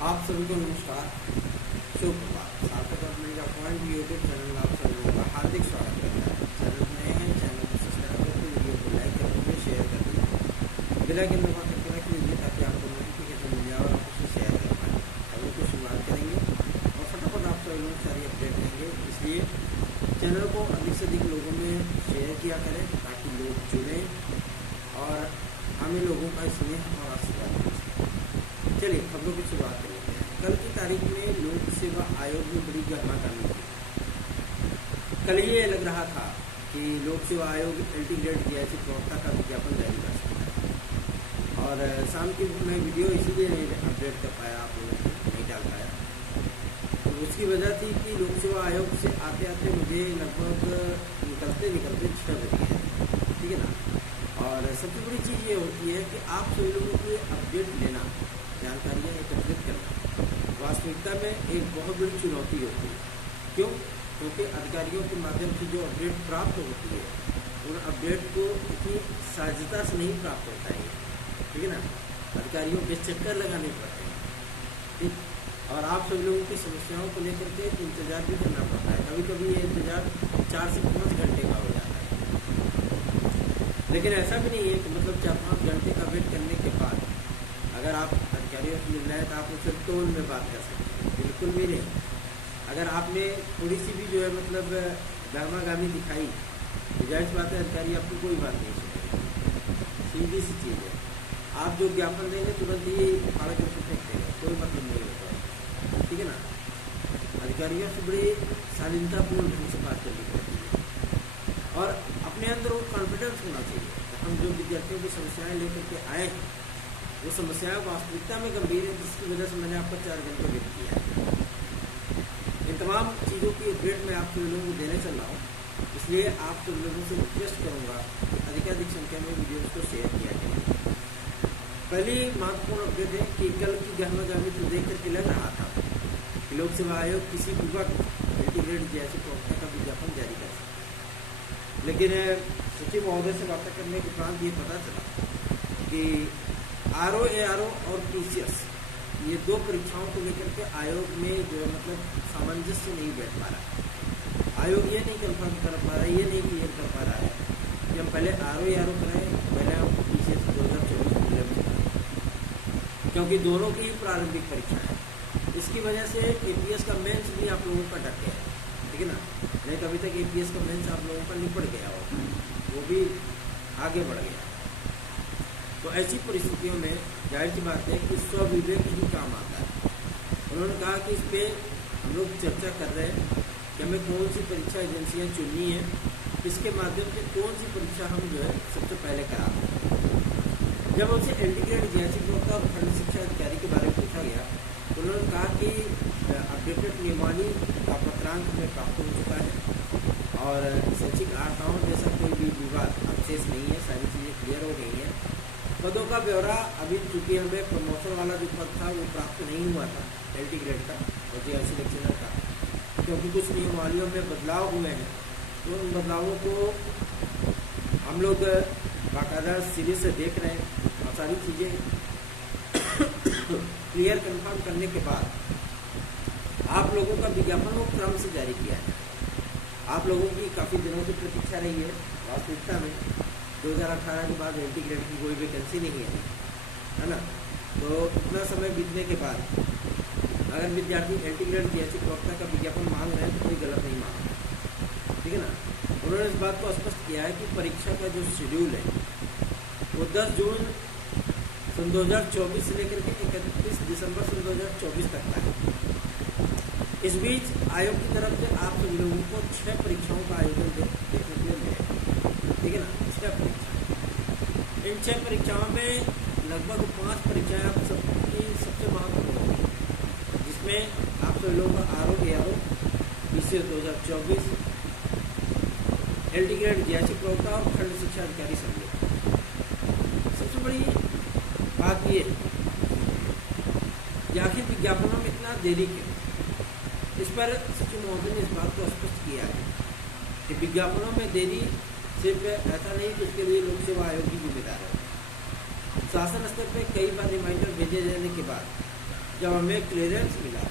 आप सभी को नमस्कार, शुभ प्रभात। सार्थक अपने का पॉइंट यूट्यूब चैनल आप सभी लोगों का हार्दिक स्वागत करता है। चैनल नए हैं, चैनल को सब्सक्राइब करके वीडियो को लाइक कर दीजिए, शेयर कर दीजिए। बेल आइकन दबा करके रख लीजिए ताकि आपको नोटिफिकेशन मिल जाए और आप उसे शेयर कर पाएँ। अभी तो शुरुआत करेंगे और फटाफट आप सभी लोग सारी अपडेट लेंगे, इसलिए चैनल को अधिक से अधिक लोगों में शेयर किया करें ताकि लोग जुड़ें और हमें लोगों का स्नेह और आशीर्वाद मिले। चलिए खबरों की शुरुआत कर लेते हैं। कल की तारीख में लोक सेवा आयोग में बड़ी गर्मागर्मी हुई। कल ये लग रहा था कि लोक सेवा आयोग एलटी ग्रेड जीएससी प्रवक्ता का विज्ञापन जारी कर सकता है और शाम की मैं वीडियो इसीलिए नहीं अपडेट कर पाया, आप लोगों को नहीं डाल पाया। तो उसकी वजह थी कि लोक सेवा आयोग से आते आते मुझे लगभग निकलते 6 बज गए, ठीक है ना। और सबसे बड़ी चीज़ ये होती है कि आप सभी लोगों को अपडेट लेना, जानकारियाँ एकत्रित करना वास्तविकता में एक बहुत बड़ी चुनौती होती है। क्यों? क्योंकि अधिकारियों के माध्यम से जो अपडेट प्राप्त होती है उन अपडेट को इतनी सहजता से नहीं प्राप्त होता है, ठीक है ना। अधिकारियों के चक्कर लगाने पड़ते हैं, ठीक। और आप सभी लोगों की समस्याओं को लेकर के इंतजार भी करना पड़ता है। कभी कभी ये इंतजार 4 से 5 घंटे का हो जाता है। लेकिन ऐसा भी नहीं है कि मतलब 4-5 घंटे का वेट करने के बाद अगर आप अधिकारियों से मिल रहे हैं तो आप उससे टोन में बात कर सकते हैं, बिल्कुल भी नहीं। अगर आपने थोड़ी सी भी जो है मतलब गर्मागामी दिखाई तो जाहिर बात है अधिकारी आपकी कोई बात नहीं सुनेगा। सीधी सी चीज़ है, आप जो ज्ञापन देंगे तुरंत ही फाड़ करके फेंक देंगे, कोई मतलब नहीं होता, ठीक है ना। अधिकारियों से बड़ी शालीनतापूर्ण ढंग से बात करनी पड़ती है और अपने अंदर वो कॉन्फिडेंस होना चाहिए। हम जो विद्यार्थियों की समस्याएं लेकर के आए हैं वो समस्याएं वास्तविकता में गंभीर है, जिसकी वजह से मैंने आपको 4 घंटे वेट किया है। इन तमाम चीज़ों की अपडेट मैं आप सभी लोगों को देने चल रहा हूँ, इसलिए आप सभी लोगों से रिक्वेस्ट करूँगा कि अधिकाधिक संख्या में वीडियोज़ को शेयर किया जाए। पहली महत्वपूर्ण अपडेट है कि कल की गर्मागर्मी को देख करके लग रहा था कि लोक सेवा आयोग किसी भी वक्त एलटी ग्रेड जैसे प्रवक्ता का विज्ञापन जारी कर सकता है। लेकिन सचिव महोदय से वार्ता करने के बाद ये पता चला कि आरओ और पीसीएस ये 2 परीक्षाओं को लेकर के आयोग में जो है मतलब सामंजस्य नहीं बैठ पा रहा। आयोग ये नहीं कंफर्म कर पा रहा है, ये नहीं क्लियर कर पा रहा है कि हम पहले आरओ कराएं, पहले हम पीसीएस 2024 में कराएं, क्योंकि दोनों की प्रारंभिक परीक्षा है। इसकी वजह से एपीएस का मेंस भी आप लोगों का डट गया है, ठीक है ना। नहीं तो अभी तक एपीएस का मेंस आप लोगों का निपट गया होगा, वो भी आगे बढ़ गया। तो ऐसी परिस्थितियों में जाहिर सी बात है कि स्वविवेक ही काम आता है। उन्होंने कहा कि इस पर हम लोग चर्चा कर रहे हैं कि हमें कौन सी परीक्षा एजेंसियां चुननी है, इसके माध्यम से कौन सी परीक्षा हम जो है सबसे पहले करा। जब उनसे एलटी ग्रेड जीएससी प्रवक्ता और खंड शिक्षा अधिकारी के बारे में पूछा गया तो उन्होंने कहा कि अपडेटेड नियमावली का पत्रांक हमें प्राप्त हो चुका है और शैक्षिक आर्ताओं जैसा कोई भी विवाद अवशेष नहीं है, सारी चीज़ें क्लियर हो गई हैं। पदों का ब्यौरा अभी चूंकि हमें प्रमोशन वाला जो पद था वो प्राप्त नहीं हुआ था एलटी ग्रेड का और जीएससी लेक्चरर का, क्योंकि कुछ नियमावलियों में बदलाव हुए हैं। तो उन बदलावों को हम लोग बाकायदा सीरीज से देख रहे हैं और सारी चीज़ें क्लियर कंफर्म करने के बाद आप लोगों का विज्ञापन वो क्रम से जारी किया है। आप लोगों की काफ़ी दिनों की प्रतीक्षा रही है। वास्तविकता में 2018 के बाद एलटी ग्रेड की कोई वैकेंसी नहीं है ना। तो इतना समय बीतने के बाद अगर विद्यार्थी एलटी ग्रेड जीएससी प्रवक्ता का विज्ञापन मांग रहे हैं तो कोई गलत नहीं मांग रहा, ठीक है ना। उन्होंने इस बात को स्पष्ट किया है कि परीक्षा का जो शेड्यूल है वो 10 जून सन 2024 से लेकर के 31 दिसंबर सन 2024 तक का है। इस बीच आयोग की तरफ से आप सभी लोगों को 6 परीक्षाओं का आयोजन देखने के लिए मिलेगा, ठीक है ना। 6 परीक्षाएं, इन 6 परीक्षाओं में लगभग 5 परीक्षाएं आप सबकी सबसे महत्वपूर्ण होगी, जिसमें आप सभी लोगों का RO PCS 2024, LT grade GSC प्रवक्ता और खंड शिक्षा अधिकारी सम्मिलित। सबसे बड़ी बात ये है कि आखिर विज्ञापनों में इतना देरी क्यों। इस पर सचिव महोदय ने इस बात को स्पष्ट किया है कि विज्ञापनों में देरी सिर्फ ऐसा नहीं कि उसके लिए लोक सेवा आयोग की जिम्मेदार है। शासन स्तर पर कई बार रिमाइंडर भेजे जाने के बाद जब हमें क्लियरेंस मिला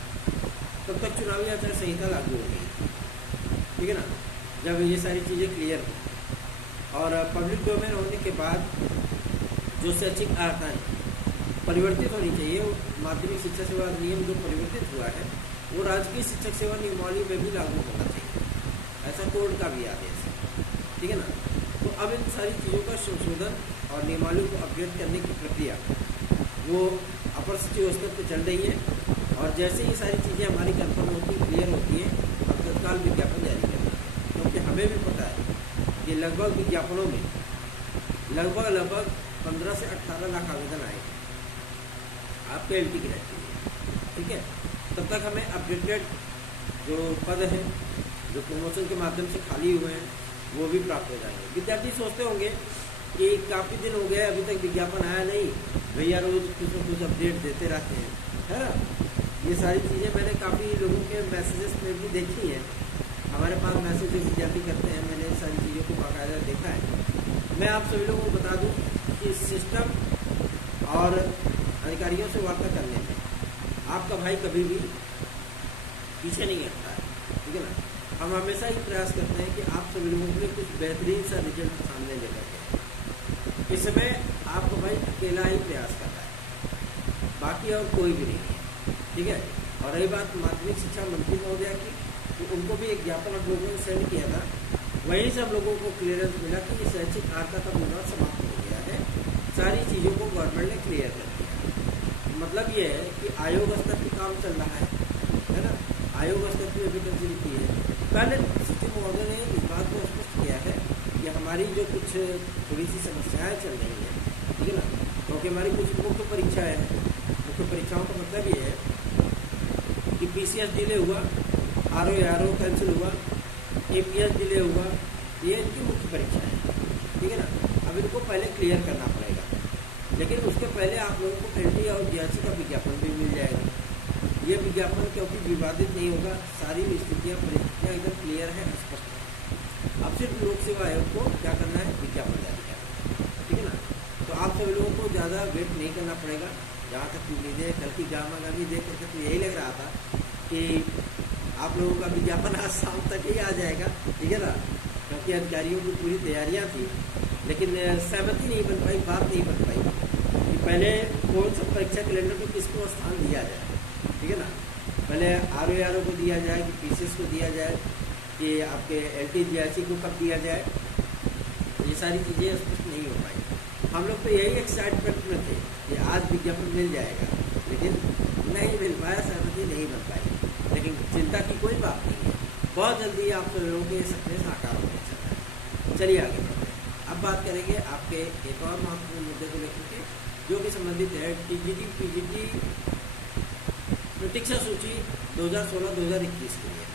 तब तक चुनावी आचार संहिता लागू हो गई, ठीक है ना। जब ये सारी चीज़ें क्लियर हो और पब्लिक डोमेन होने के बाद जो शैक्षिक आर्ताएँ परिवर्तित होनी चाहिए, वो माध्यमिक शिक्षा सेवा अधिनियम जो परिवर्तित हुआ है वो राजकीय शिक्षक सेवा नियमावली में भी लागू होना चाहिए, ऐसा कोर्ट का भी आदेश है, ठीक है ना। तो अब इन सारी चीज़ों का संशोधन और नियमावली को अपडेट करने की प्रक्रिया वो अपर सचिव स्तर पर चल रही है और जैसे ये सारी चीज़ें हमारी कन्फर्म होती क्लियर होती है अब तत्काल विज्ञापन जारी करना है, क्योंकि हमें भी पता है कि लगभग विज्ञापनों में लगभग 15 से 18 लाख आवेदन आए आपके एलटी ग्रेड के लिए, ठीक है। तब तक हमें अपडेटेड जो पद हैं जो प्रमोशन के माध्यम से खाली हुए हैं वो भी प्राप्त हो जाएंगे। विद्यार्थी सोचते होंगे कि काफ़ी दिन हो गए अभी तक विज्ञापन आया नहीं, भैया रोज कुछ न कुछ अपडेट देते रहते हैं, है ना। ये सारी चीज़ें मैंने काफ़ी लोगों के मैसेजेस में भी देखी हैं, हमारे पास मैसेज जो विद्यार्थी करते हैं, मैंने सारी चीज़ों को बाकायदा देखा है। मैं आप सभी लोगों को बता दूँ कि सिस्टम और अधिकारियों से वार्ता करने में आपका भाई कभी भी पीछे नहीं हटता है, ठीक है ना। हम हमेशा ही प्रयास करते हैं कि आप सभी लोगों के लिए कुछ बेहतरीन सा रिजल्ट सामने लेकर के। इस समय आपका भाई अकेला ही प्रयास कर रहा है, बाकी और कोई भी नहीं है, ठीक है। और रही बात माध्यमिक शिक्षा मंत्री महोदया की, तो उनको भी एक ज्ञापन आप लोगों ने सेंड किया था, वहीं से हम लोगों को क्लियरेंस मिला कि ये शैक्षिक आर्ता का विवाद समाप्त हो गया है, सारी चीज़ों को गवर्नमेंट ने क्लियर कर दिया। मतलब ये है कि आयोग स्तर पर काम चल रहा है ना, आयोग स्तर की वैकेंसी लिखी है। पहले सचिव महोदय ने इस बात को स्पष्ट किया है कि हमारी जो कुछ थोड़ी सी समस्याएं चल रही हैं, ठीक है ना, क्योंकि हमारी कुछ मुख्य परीक्षाएँ हैं। मुख्य परीक्षाओं का मतलब ये है कि PCS डिले हुआ, RO कैंसिल हुआ, APS डिले हुआ, ये इनकी मुख्य परीक्षा है, ठीक है ना। अब इनको पहले क्लियर करना पड़ेगा, लेकिन उसके पहले आप लोगों को LT और DRC का विज्ञापन भी मिल जाएगा। ये विज्ञापन क्योंकि विवादित नहीं होगा, सारी स्थितियाँ परिस्थितियाँ एकदम क्लियर है, स्पष्ट है। अब सिर्फ लोक सेवा आयोग को क्या करना है, विज्ञापन जारी करना है, ठीक है ना। तो आप सभी लोगों को ज़्यादा वेट नहीं करना पड़ेगा। जहाँ तक मुझे कल की गामा गामी देख करके तो यही लग रहा था कि आप लोगों का विज्ञापन आज शाम तक ही आ जाएगा, ठीक है ना, क्योंकि अधिकारियों की पूरी तैयारियाँ थी, लेकिन सहमति नहीं बन पाई, बात नहीं बन पाई कि पहले कौन सा परीक्षा कैलेंडर में किसको स्थान दिया जाए, ठीक है ना। पहले RO को दिया जाए कि PCS को दिया जाए कि आपके LT DRC को कब दिया जाए, ये सारी चीज़ें स्पष्ट नहीं हो पाई। हम लोग तो यही एक्साइटमेंट में थे कि आज विज्ञापन मिल जाएगा, लेकिन नहीं मिल पाया, सहमति नहीं बन पाई। लेकिन चिंता की कोई बात नहीं है, बहुत जल्दी आप लोगों के सपने साकार होने चल रहे हैं। चलिए आगे बढ़ते हैं। अब बात करेंगे आपके एक और महत्वपूर्ण मुद्दे को लेकर के, जो कि संबंधित है TGT PGT प्रतीक्षा सूची 2016-2021 के लिए।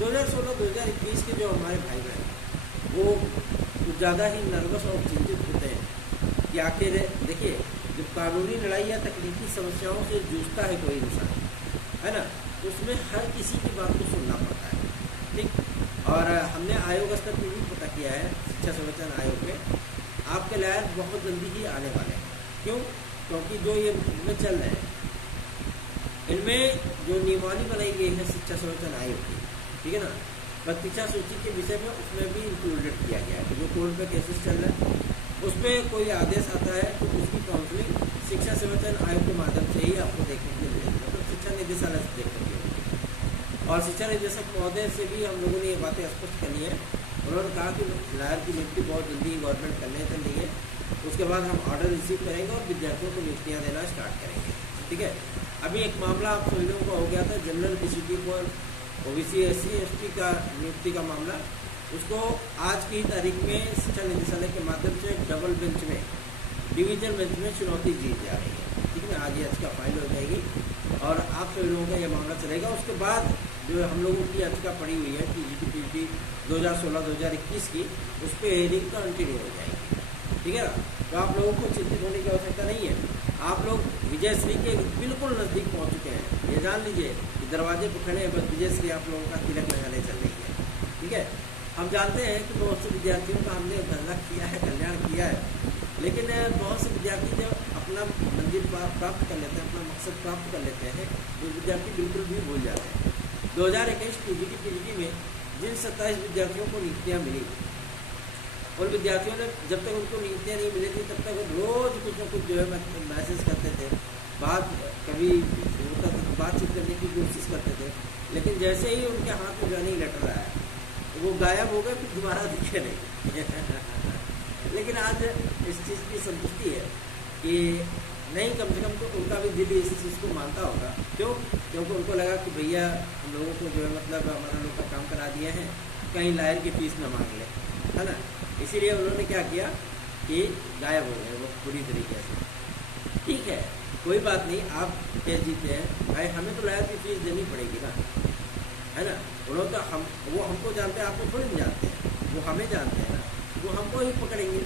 2016-2021 के जो हमारे भाई बहन वो कुछ ज़्यादा ही नर्वस और चिंतित होते हैं कि आखिर देखिए, जब कानूनी लड़ाई या तकनीकी समस्याओं से जूझता है कोई इंसान, है ना, उसमें हर किसी की बात को सुनना पड़ता है, ठीक। और हमने आयोग स्तर पर भी पता किया है, शिक्षा संरक्षण आयोग में आपके लायक बहुत जल्दी ही आने वाले हैं। क्यों? क्योंकि जो ये में चल रहे हैं, इनमें जो नियमावली बनाई गई है शिक्षा संरक्षण आयोग की, ठीक है ना, प्रतीक्षा सूची के विषय में उसमें भी इंक्लूडेड किया गया है। जो कोर्ट में केसेस चल रहे हैं उसमें कोई आदेश आता है तो उसकी काउंसलिंग शिक्षा संरक्षण आयोग के माध्यम से ही आपको देखने के लिए, मतलब शिक्षा निदेशालय से देखने के लिए। और शिक्षा निदेशक महोदय से भी हम लोगों ने ये बातें स्पष्ट करनी है। उन्होंने कहा कि लायर की नियुक्ति बहुत जल्दी गवर्नमेंट करने कर रही है, उसके बाद हम ऑर्डर रिसीव करेंगे और विद्यार्थियों को नियुक्तियाँ देना स्टार्ट करेंगे, ठीक है। अभी एक मामला आप सभी लोगों का हो गया था, जनरल PCT पर OBC SC ST का नियुक्ति का मामला, उसको आज की तारीख में शिक्षा निदेशालय के माध्यम से डबल बेंच में, डिवीजन बेंच में चुनौती दी जा रही है, ठीक है। आज याचिका फाइल हो जाएगी और आप सभी लोगों का यह मामला चलेगा। उसके बाद जो हम लोगों की याचिका पड़ी हुई है TGT PGT 2016-2021 की, उस पर हेयरिंग कंटिन्यू हो जाएगी, ठीक है ना। तो आप लोगों को चिंतित होने की आवश्यकता नहीं है। आप लोग विजयश्री के बिल्कुल नज़दीक पहुंच चुके हैं। ये जान लीजिए कि दरवाजे पर खड़े हैं, बस विजयश्री आप लोगों का तिलक लगाने चल रही है, ठीक है। हम जानते हैं कि बहुत से विद्यार्थियों का हमने भला किया है, कल्याण किया है, लेकिन बहुत से विद्यार्थी जब अपना मंजिल प्राप्त कर लेते हैं, अपना मकसद प्राप्त कर लेते हैं, वो विद्यार्थी बिल्कुल भी भूल जाते हैं। 2021 टीजीटी पीजीटी में जिन 27 विद्यार्थियों को नियुक्तियाँ मिली, उन विद्यार्थियों ने जब तक उनको नियुक्तियाँ नहीं मिली थी तब तक वो रोज़ कुछ ना कुछ जो है मैसेज करते थे, बात कभी होता था बातचीत करने की कोशिश करते थे, लेकिन जैसे ही उनके हाथ में ज्वाइनिंग लेटर आया वो गायब हो गए, फिर दोबारा दिखे नहीं। लेकिन आज इस चीज़ की संतुष्टि है कि नहीं, कम से कम तो उनका भी दिल इस चीज़ को मानता होगा। क्यों? क्योंकि उनको लगा कि भैया हम लोगों को जो है मतलब हमारा लोग का काम करा दिया है, कहीं लायर की फीस न मांग ले, है ना। इसीलिए उन्होंने क्या किया कि गायब हो गए वो पूरी तरीके से। ठीक है, कोई बात नहीं, आप केस जीते हैं भाई, हमें तो लायर की फीस देनी पड़ेगी ना, है ना। उन्होंने तो वो हमको जानते हैं, आपको थोड़ी नहीं जानते हैं, वो हमें जानते हैं ना, वो हमको ही पकड़ेंगे,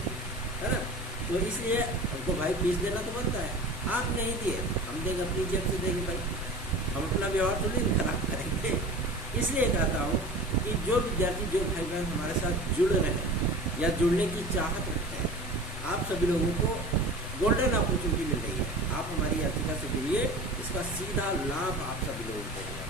है ना। तो इसलिए हमको भाई फीस देना तो बनता है। आप नहीं दिए, हम देंगे, अपनी जेब से देंगे भाई, हम अपना व्यवहार तो नहीं खराब करेंगे। इसलिए कहता हूँ कि जो विद्यार्थी, जो भाई बहन हमारे साथ जुड़ रहे हैं या जुड़ने की चाहत रखते हैं, आप सभी लोगों को गोल्डन अपॉर्चुनिटी मिल रही है। आप हमारी याचिका से जुड़िए, इसका सीधा लाभ आप सभी लोगों को होगा।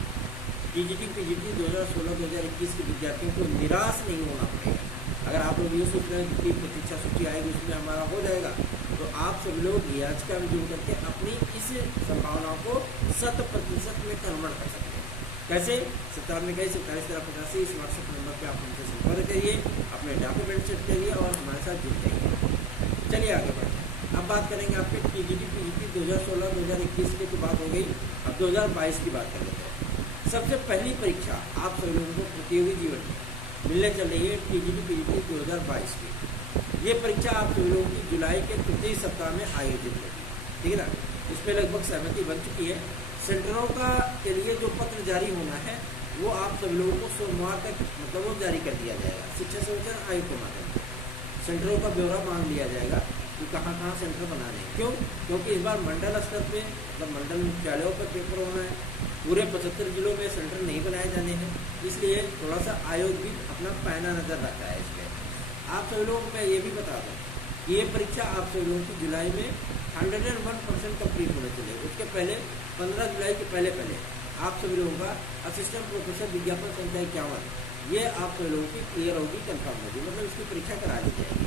टीजीटी पीजीटी 2016-2021 के विद्यार्थियों को निराश नहीं होना पड़ेगा। अगर आप लोग ये सोच रहे हैं कि प्रतीक्षा सूची आएगी उसमें हमारा हो जाएगा, तो आप सभी लोग याचिका में जुड़ करके अपनी इस संभावनाओं को 100% में कन्वर्ट कर सकते हैं। कैसे? 9721-4785 इस व्हाट्सएप नंबर पर आप हमसे संपर्क करिए, अपने डॉक्यूमेंट सेट करिए और हमारे साथ जुड़ जाइए। चलिए आगे बढ़ते हैं। अब बात करेंगे आपके टीजीटी पीजीटी 2016-2021 की तो बात हो गई, अब 2022 की बात कर लेते हैं। सबसे पहली परीक्षा आप सभी लोगों को प्रतियोगी जीवन में मिलने चल रही है टीजीटी पीजीटी 2022 की। ये परीक्षा आप सभी लोगों की जुलाई के तृतीय सप्ताह में आयोजित होगी, ठीक है ना। इसमें लगभग सहमति बन चुकी है। सेंटरों का के लिए जो पत्र जारी होना है वो आप सभी लोगों को सोमवार तक मतलब वो जारी कर दिया जाएगा। शिक्षा संचालन आयोग के माध्यम से सेंटरों का ब्यौरा मांग लिया जाएगा कि कहाँ सेंटर बना रहे हैं। क्यों? क्योंकि इस बार मंडल स्तर पे मतलब मंडल मुख्यालयों पर पेपर होना है, पूरे 75 जिलों में सेंटर नहीं बनाए जाने हैं, इसलिए थोड़ा सा आयोग भी अपना पैना नज़र रखा है इसमें। आप सभी लोगों को मैं ये भी बता दूँ कि ये परीक्षा आप सभी लोगों की जुलाई में 101% कंप्लीट होने चलेगी। उसके पहले 15 जुलाई के पहले आप सभी लोगों का असिस्टेंट प्रोफेसर विज्ञापन संख्या 51 ये आप सभी लोगों की क्लियर होगी, कंफर्म होगी, मतलब इसकी परीक्षा करा दी जाएगी।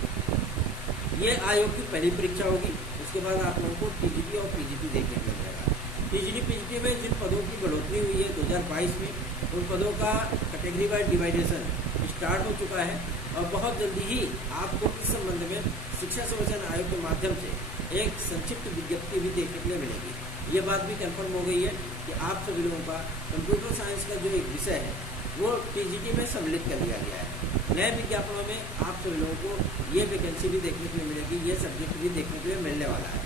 ये आयोग की पहली परीक्षा होगी। उसके बाद आप लोगों को टीजीटी और पीजीटी देखने को मिलेगा। टीजीटी पीजीटी में जिन पदों की बढ़ोतरी हुई है 2022 में, उन पदों का कैटेगरी वाइज डिवाइडेशन स्टार्ट हो चुका है और बहुत जल्दी ही आपको इस संबंध में शिक्षा संचालन आयोग के माध्यम से एक संक्षिप्त विज्ञप्ति भी देखने के लिए मिलेगी। ये बात भी कंफर्म हो गई है कि आप सभी लोगों का कंप्यूटर साइंस का जो एक विषय है वो टीजीटी में सम्मिलित कर दिया गया है। नए विज्ञापनों में आप सभी लोगों को ये वैकेंसी भी देखने के लिए मिलेगी, ये सब्जेक्ट भी देखने के लिए मिलने वाला है।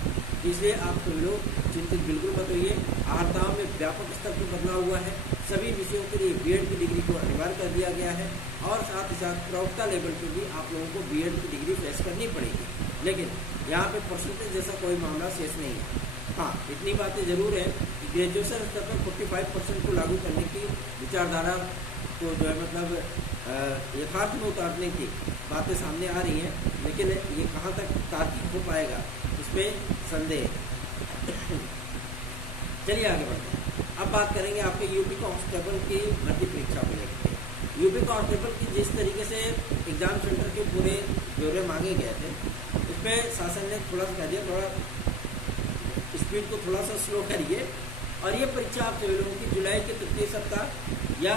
इसलिए आप सभी लोग चिंतित बिल्कुल मत होइए। आहर्ताओं में व्यापक स्तर पर बदलाव हुआ है। सभी विषयों के लिए बीएड की डिग्री को अनिवार्य कर दिया गया है और साथ ही साथ प्रवक्ता लेवल पर भी आप लोगों को बीएड की डिग्री फेस करनी पड़ेगी। लेकिन यहाँ पे परसेंटेज जैसा कोई मामला शेष नहीं है। हाँ, इतनी बातें जरूर है कि ग्रेजुएशन स्तर पर 45% को लागू करने की विचारधारा को जो है मतलब यथार्थ में उतारने की बातें सामने आ रही हैं, लेकिन ये कहाँ तक तार्किक हो पाएगा इसमें संदेह। चलिए आगे बढ़ते हैं। अब बात करेंगे आपके यूपी कांस्टेबल की भर्ती परीक्षा को लेकर। यूपी कांस्टेबल की जिस तरीके से एग्जाम सेंटर के पूरे ब्यौरे मांगे गए थे, उसमें शासन ने थोड़ा सा कह दिया, थोड़ा स्पीड को थोड़ा सा स्लो करिए और ये परीक्षा आप सभी लोगों की जुलाई के तृतीय सप्ताह या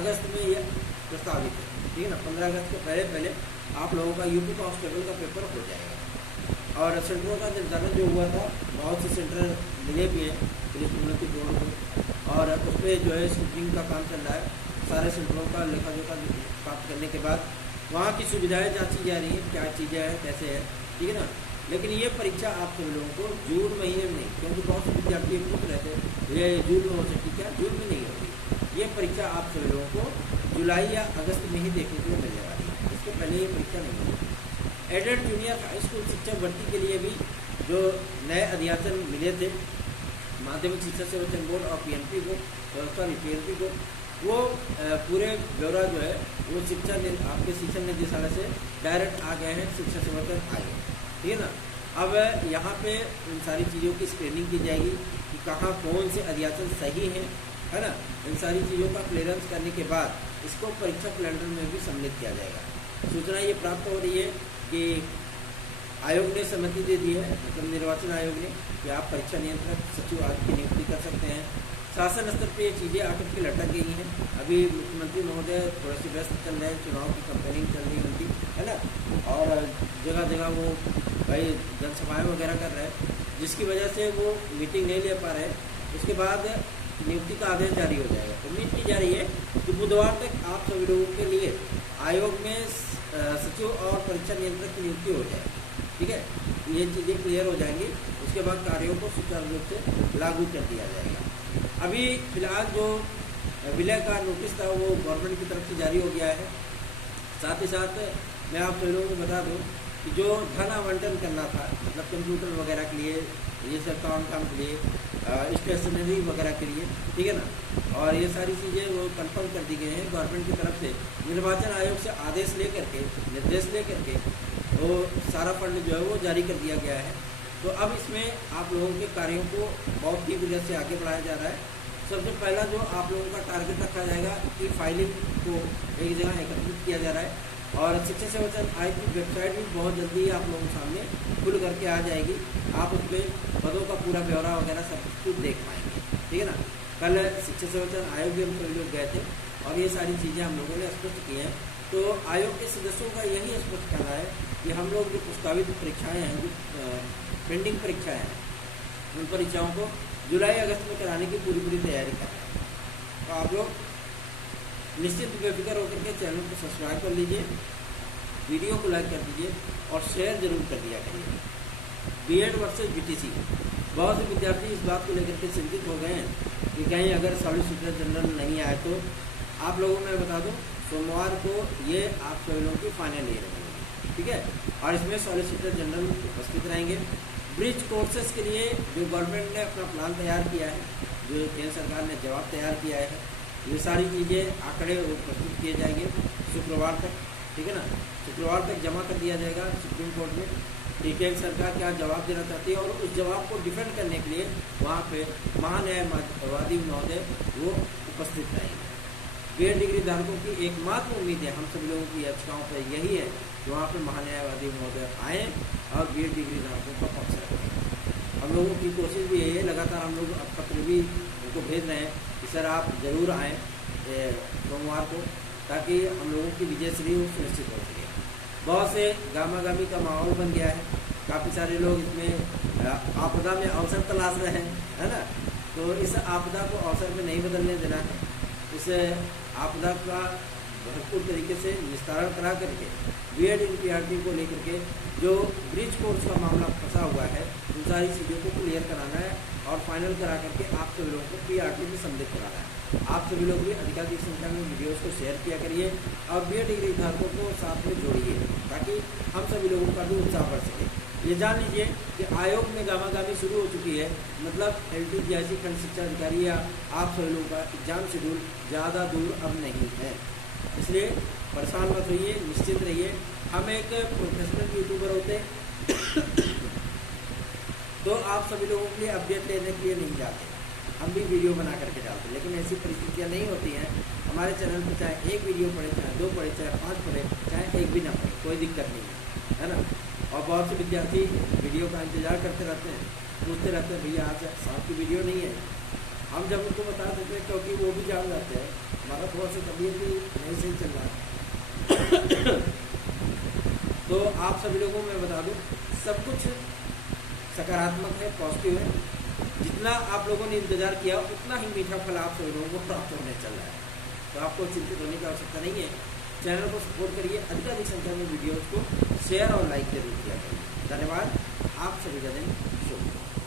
अगस्त में यह प्रस्तावित है, ठीक है ना। 15 अगस्त के पहले आप लोगों का यूपी कांस्टेबल का पेपर हो जाएगा। और सेंटरों का निर्धारण जो हुआ था, बहुत से सेंटर मिले भी हैं पुलिस उन्नति बोर्ड को, और उस पर जो है स्क्रूटनिंग का काम चल रहा है। सारे सेंटरों का लेखा जोखा प्राप्त करने के बाद वहाँ की सुविधाएँ जांची जा रही है, क्या चीज़ें हैं, कैसे है, ठीक है ना। लेकिन ये परीक्षा आप सभी लोगों को जून महीने में नहीं, क्योंकि बहुत से विद्यार्थी पूछ रहे थे ये जून में हो सकती, क्या जून में नहीं होगी। ये परीक्षा आप सभी लोगों को जुलाई या अगस्त में ही देखने को मिलने वाली है, इसके पहले ये परीक्षा नहीं होगी। एडेड जूनियर हाई स्कूल शिक्षक भर्ती के लिए भी जो नए अध्यासन मिले थे माध्यमिक शिक्षा संवर्धन बोर्ड और पीएनपी को, पीएनपी को, वो पूरे ब्यौरा जो है वो आपके शिक्षा निदेशालय से डायरेक्ट आ गए हैं शिक्षा संवर्धन आयोग, ठीक है ना। अब यहाँ पे इन सारी चीज़ों की स्क्रीनिंग की जाएगी कि कहाँ कौन से अध्याचन सही हैं, है ना। इन सारी चीज़ों का क्लियरेंस करने के बाद इसको परीक्षा कैलेंडर में भी सम्मिलित किया जाएगा। सूचना ये प्राप्त हो रही है कि आयोग ने सहमति दे दी है, मतलब निर्वाचन आयोग ने, कि आप परीक्षा नियंत्रक सचिव आदि की नियुक्ति कर सकते हैं। शासन स्तर पे ये चीज़ें आकर के लटक गई हैं। अभी मुख्यमंत्री महोदय थोड़े से व्यस्त चल रहे हैं, चुनाव की कैंपेनिंग चल रही है उनकी, है ना, और जगह जगह वो भाई जनसभाएँ वगैरह कर रहे हैं, जिसकी वजह से वो मीटिंग नहीं ले पा रहे हैं। उसके बाद नियुक्ति का आदेश जारी हो जाएगा। उम्मीद की जा रही है कि बुधवार तक आप सभी लोगों के लिए आयोग में सचिव और परीक्षा नियंत्रक की नियुक्ति हो जाए। ठीक है, ये चीज़ें क्लियर हो जाएंगी। उसके बाद कार्यों को सुचारू रूप से लागू कर दिया जाएगा। अभी फिलहाल जो विलय का नोटिस था वो गवर्नमेंट की तरफ से जारी हो गया है। साथ ही साथ मैं आप सभी लोगों को बता दूं कि जो धन आवंटन करना था, मतलब कंप्यूटर वगैरह के लिए, ये सब काम के लिए, स्टेशनरी वगैरह के लिए, ठीक है ना, और ये सारी चीज़ें वो कंफर्म कर दी गई हैं गवर्नमेंट की तरफ से। निर्वाचन आयोग से आदेश लेकर के, निर्देश लेकर के वो सारा फंड जो है वो जारी कर दिया गया है। तो अब इसमें आप लोगों के कार्यों को बहुत ही वजह से आगे बढ़ाया जा रहा है। सबसे पहला जो आप लोगों का टारगेट रखा जाएगा कि फाइलिंग को एक जगह एकत्रित किया जा रहा है, और शिक्षा सेवा चयन आयोग की वेबसाइट भी बहुत जल्दी आप लोगों के सामने खुल करके आ जाएगी। आप उस पर पदों का पूरा ब्यौरा वगैरह सब कुछ देख पाएंगे, ठीक है ना। कल शिक्षा सेवा चयन आयोग भी हम सभी लोग गए थे और ये सारी चीज़ें हम लोगों ने स्पष्ट की हैं। तो आयोग के सदस्यों का यही स्पष्ट कहना है कि हम लोग जो प्रस्तावित परीक्षाएँ हैं, जो पेंडिंग परीक्षाएँ हैं, उन परीक्षाओं को जुलाई अगस्त में कराने की पूरी तैयारी कर रहे हैं। तो आप लोग निश्चित बेफिक्र होकर के चैनल को सब्सक्राइब कर लीजिए, वीडियो को लाइक कर दीजिए और शेयर जरूर कर दिया करिए। बीएड वर्सेस बीटीसी, बहुत से विद्यार्थी इस बात को लेकर के चिंतित हो गए हैं कि कहीं अगर सॉलिसिटर जनरल नहीं आए तो। आप लोगों को मैं बता दूं, सोमवार को ये आप सभी लोगों की फाइनल ईयर होगी, ठीक है, और इसमें सॉलिसिटर जनरल उपस्थित रहेंगे। ब्रिज कोर्सेज के लिए जो गवर्नमेंट ने अपना प्लान तैयार किया है, जो केंद्र सरकार ने जवाब तैयार किया है, ये सारी चीज़ें आंकड़े प्रस्तुत किए जाएंगे शुक्रवार तक, ठीक है ना। शुक्रवार तक जमा कर दिया जाएगा सुप्रीम कोर्ट में कि केंद्र सरकार क्या जवाब देना चाहती है, और उस जवाब को डिफेंड करने के लिए वहाँ पे महान्यायवादी महोदय वो उपस्थित रहेंगे। बीएड डिग्री धारकों की एकमात्र उम्मीद है, हम सभी लोगों की याचिकाओं पर यही है कि वहाँ पे महान्यायवादी महोदय आएँ और बीएड डिग्री धारकों का पक्ष रखें। हम लोगों की कोशिश भी यही है, लगातार हम लोग पत्र भी उनको भेज रहे हैं कि सर आप ज़रूर आएँ सोमवार को, ताकि हम लोगों की विजयश्री सुनिश्चित हो सके। बहुत से गामा-गामी का माहौल बन गया है, काफ़ी सारे लोग इसमें आपदा में अवसर तलाश रहे हैं, है ना। तो इस आपदा को अवसर में नहीं बदलने देना है। इस आपदा का भरपूर तरीके से निस्तारण करा करके बीएड एनपीआरटी को लेकर के जो ब्रिज कोर्स का मामला फंसा हुआ है, उन सारी चीज़ों को क्लियर कराना है और फाइनल करा करके आप सभी लोगों को पीआरटी में सम्मिलित कराना है। आप सभी लोग भी अधिकाधिक संख्या में वीडियोस को शेयर किया करिए और बीएड डिग्री धारकों को साथ में जोड़िए, ताकि हम सभी लोगों का भी उत्साह बढ़ सके। ये जान लीजिए कि आयोग में गामा-गामी शुरू हो चुकी है, मतलब LTGIC खंड शिक्षा अधिकारी या आप सभी लोगों का एग्जाम शेड्यूल ज़्यादा दूर अब नहीं है, इसलिए परेशान मत होइए, निश्चिंत रहिए। हम एक प्रोफेशनल यूट्यूबर होते तो आप सभी लोगों के लिए अपडेट लेने के लिए नहीं जाते, हम भी वीडियो बना करके डालते, लेकिन ऐसी परिस्थितियाँ नहीं होती हैं। हमारे चैनल पर चाहे एक वीडियो पड़े, चाहे 2 पड़े, चाहे 5 पड़े, चाहे एक भी ना पड़े, कोई दिक्कत नहीं है ना। और बहुत से विद्यार्थी वीडियो का इंतज़ार करते रहते हैं, पूछते रहते हैं भैया आज साहब की वीडियो नहीं है। हम जब उनको बता देते हैं, क्योंकि वो भी जान जाते हैं हमारा थोड़ा सा तबीयत भी नहीं सही चल रहा है। तो आप सभी लोगों को मैं बता दूं, सब कुछ सकारात्मक है, पॉजिटिव है। जितना आप लोगों ने इंतज़ार किया उतना ही मीठा फल आप सभी लोगों को प्राप्त होने चल रहा है। तो आपको चिंतित होने की आवश्यकता नहीं है। चैनल को सपोर्ट करिए, अधिकाधिक संख्या में वीडियोज़ को शेयर और लाइक जरूर किया करिए। धन्यवाद, आप सभी का दिन शुभ हो।